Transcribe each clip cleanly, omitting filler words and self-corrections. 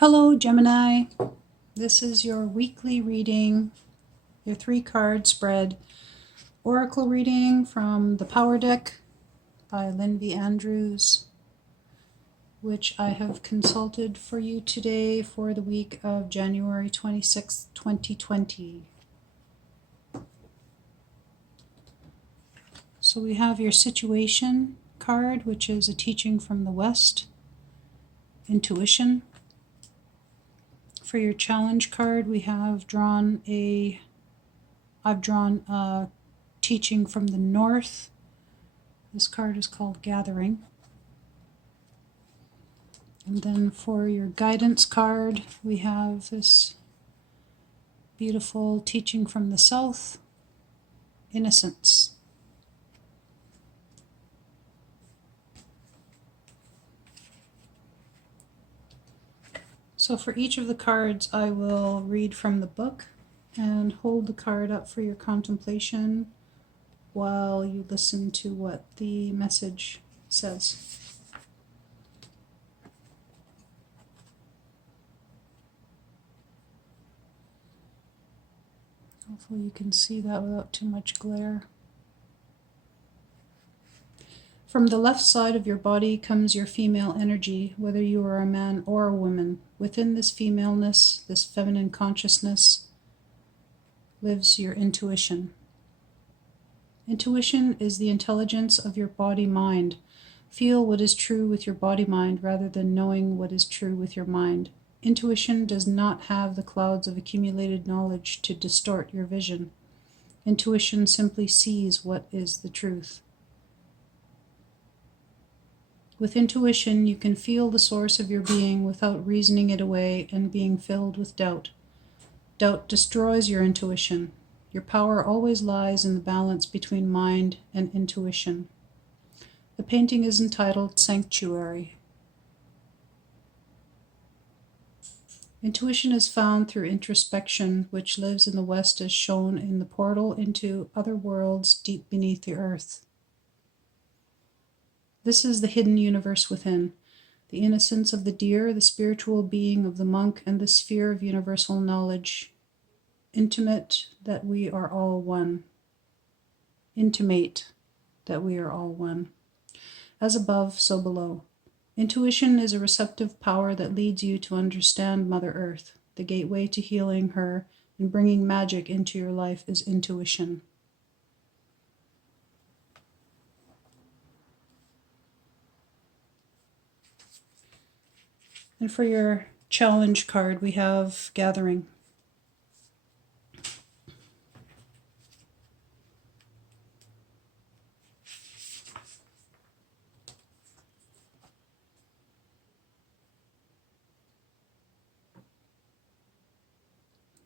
Hello, Gemini. This is your weekly reading, your 3-card spread oracle reading from the Power Deck by Lindsay Andrews, which I have consulted for you today for the week of January 26th, 2020. So we have your situation card, which is a teaching from the West, intuition. For your challenge card, I've drawn a teaching from the North. This card is called Gathering. And then for your guidance card, we have this beautiful teaching from the South, Innocence. So for each of the cards, I will read from the book and hold the card up for your contemplation while you listen to what the message says. Hopefully you can see that without too much glare. From the left side of your body comes your female energy, whether you are a man or a woman. Within this femaleness, this feminine consciousness, lives your intuition. Intuition is the intelligence of your body-mind. Feel what is true with your body-mind rather than knowing what is true with your mind. Intuition does not have the clouds of accumulated knowledge to distort your vision. Intuition simply sees what is the truth. With intuition, you can feel the source of your being without reasoning it away and being filled with doubt. Doubt destroys your intuition. Your power always lies in the balance between mind and intuition. The painting is entitled Sanctuary. Intuition is found through introspection, which lives in the West as shown in the portal into other worlds deep beneath the earth. This is the hidden universe within, the innocence of the deer, the spiritual being of the monk, and the sphere of universal knowledge. Intimate that we are all one. Intimate that we are all one. As above, so below. Intuition is a receptive power that leads you to understand Mother Earth. The gateway to healing her and bringing magic into your life is intuition. And for your challenge card, we have Gathering.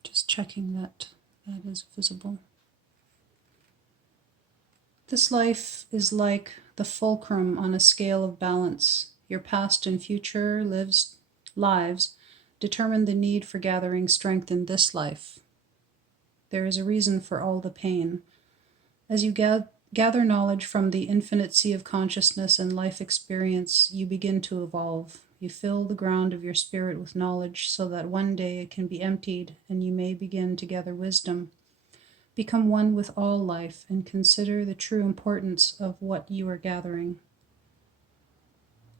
Just checking that is visible. This life is like the fulcrum on a scale of balance. Your past and future lives determine the need for gathering strength in this life. There is a reason for all the pain. As you gather knowledge from the infinite sea of consciousness and life experience, you begin to evolve. You fill the ground of your spirit with knowledge so that one day it can be emptied and you may begin to gather wisdom. Become one with all life and consider the true importance of what you are gathering.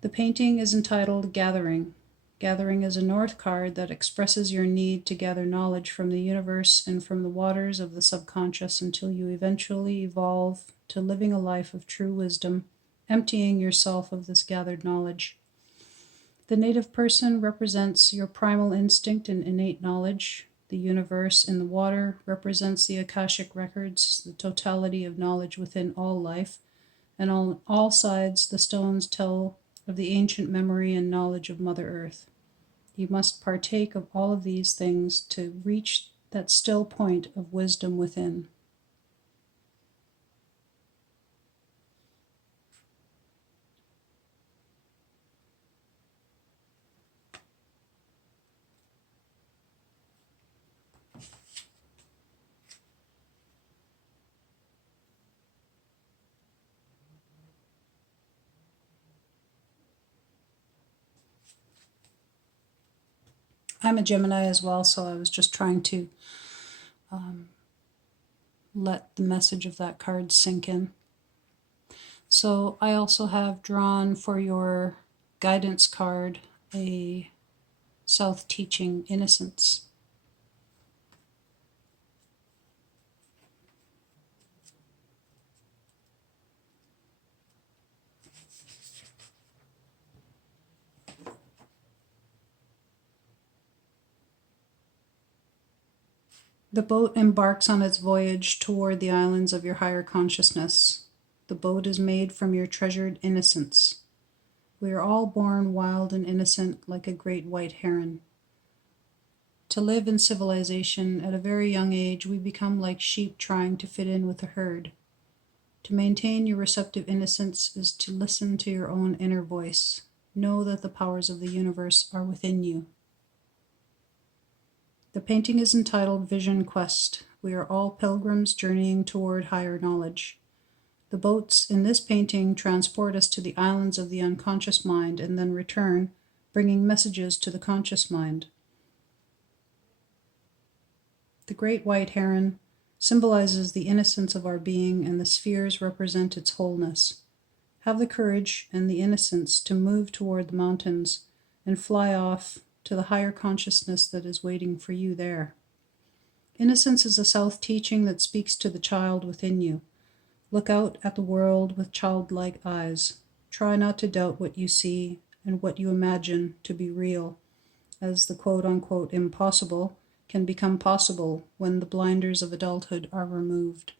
The painting is entitled Gathering. Gathering is a North card that expresses your need to gather knowledge from the universe and from the waters of the subconscious until you eventually evolve to living a life of true wisdom, emptying yourself of this gathered knowledge. The native person represents your primal instinct and innate knowledge. The universe in the water represents the Akashic records, the totality of knowledge within all life, and on all sides the stones tell of the ancient memory and knowledge of Mother Earth. You must partake of all of these things to reach that still point of wisdom within. I'm a Gemini as well, so I was just trying to let the message of that card sink in. So I also have drawn for your guidance card a South teaching Innocence. The boat embarks on its voyage toward the islands of your higher consciousness. The boat is made from your treasured innocence. We are all born wild and innocent like a great white heron. To live in civilization at a very young age, we become like sheep trying to fit in with the herd. To maintain your receptive innocence is to listen to your own inner voice. Know that the powers of the universe are within you. The painting is entitled Vision Quest. We are all pilgrims journeying toward higher knowledge. The boats in this painting transport us to the islands of the unconscious mind and then return, bringing messages to the conscious mind. The great white heron symbolizes the innocence of our being, and the spheres represent its wholeness. Have the courage and the innocence to move toward the mountains and fly off to the higher consciousness that is waiting for you there. Innocence is a South teaching that speaks to the child within you. Look out at the world with childlike eyes. Try not to doubt what you see and what you imagine to be real, as the quote-unquote impossible can become possible when the blinders of adulthood are removed.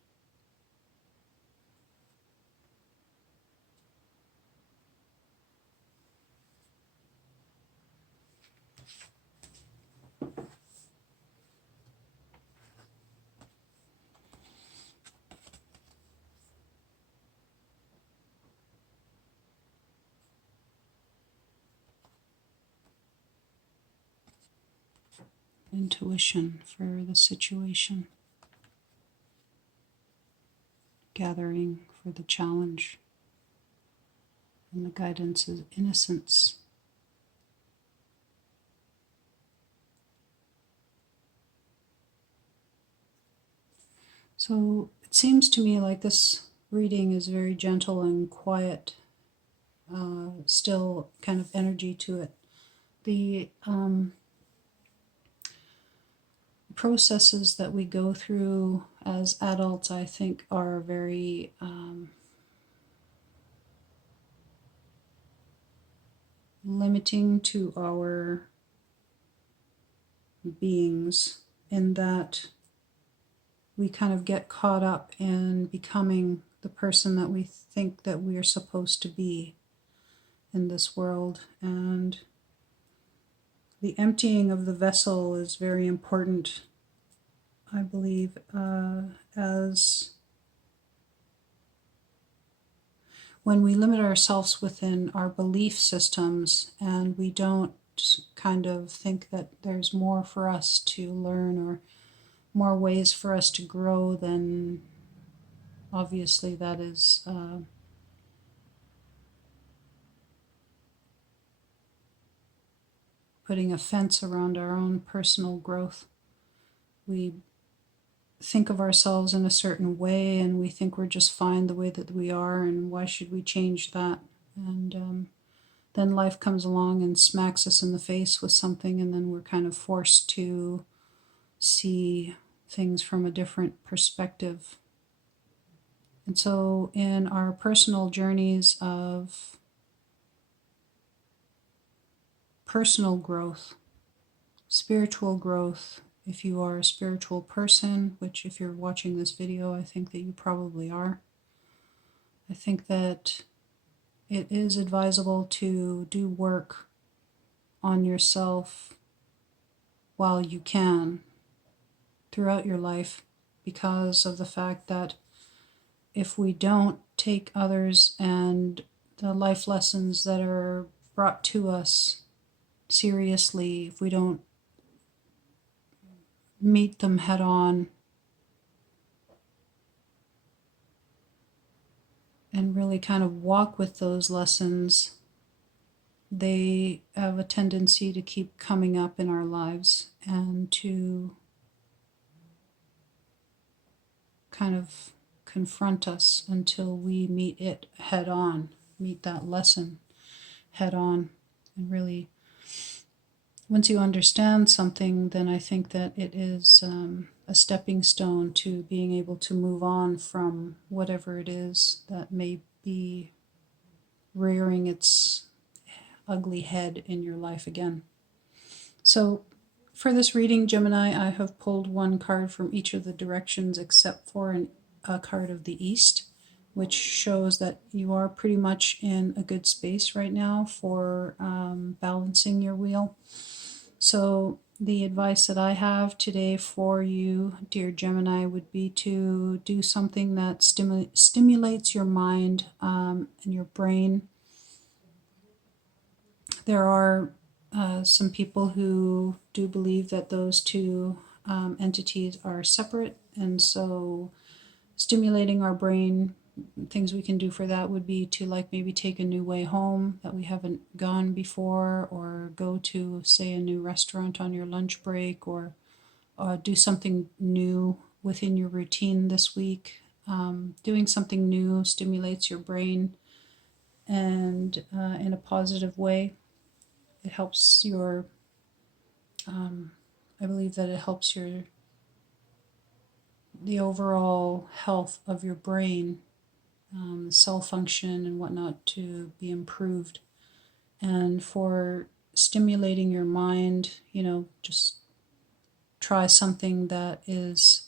Intuition for the situation. Gathering for the challenge. And the guidance is innocence. So it seems to me like this reading is very gentle and quiet, still kind of energy to it. The processes that we go through as adults, I think, are very limiting to our beings, in that we kind of get caught up in becoming the person that we think that we are supposed to be in this world. And the emptying of the vessel is very important, I believe, as when we limit ourselves within our belief systems and we don't kind of think that there's more for us to learn or more ways for us to grow, then obviously that is putting a fence around our own personal growth. We think of ourselves in a certain way and we think we're just fine the way that we are, and why should we change that? And then life comes along and smacks us in the face with something, and then we're kind of forced to see things from a different perspective. And so in our personal journeys of personal growth, spiritual growth, if you are a spiritual person, which if you're watching this video, I think that you probably are, I think that it is advisable to do work on yourself while you can throughout your life, because of the fact that if we don't take others and the life lessons that are brought to us seriously, if we don't meet them head on and really kind of walk with those lessons, they have a tendency to keep coming up in our lives and to kind of confront us until we meet it head on, meet that lesson head on. And really, once you understand something, then I think that it is a stepping stone to being able to move on from whatever it is that may be rearing its ugly head in your life again. So for this reading, Gemini, I have pulled one card from each of the directions except for a card of the East, which shows that you are pretty much in a good space right now for balancing your wheel. So the advice that I have today for you, dear Gemini, would be to do something that stimulates your mind and your brain. There are some people who do believe that those two entities are separate, and so stimulating our brain, things we can do for that would be to like maybe take a new way home that we haven't gone before, or go to, say, a new restaurant on your lunch break, or do something new within your routine this week. Doing something new stimulates your brain and in a positive way. It helps your, I believe that it helps the overall health of your brain, cell function and whatnot, to be improved. And for stimulating your mind, just try something that is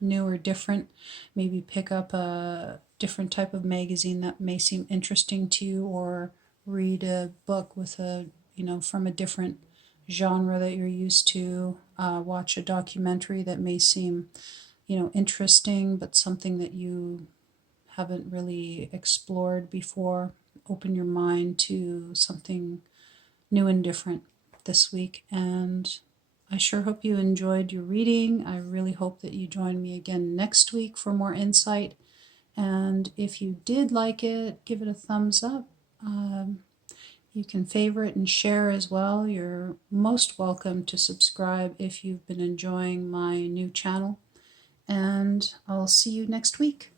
new or different. Maybe pick up a different type of magazine that may seem interesting to you, or read a book with from a different genre that you're used to. Watch a documentary that may seem interesting, but something that you haven't really explored before. Open your mind to something new and different this week. And I sure hope you enjoyed your reading. I really hope that you join me again next week for more insight. And if you did like it, give it a thumbs up. You can favorite and share as well. You're most welcome to subscribe if you've been enjoying my new channel. And I'll see you next week.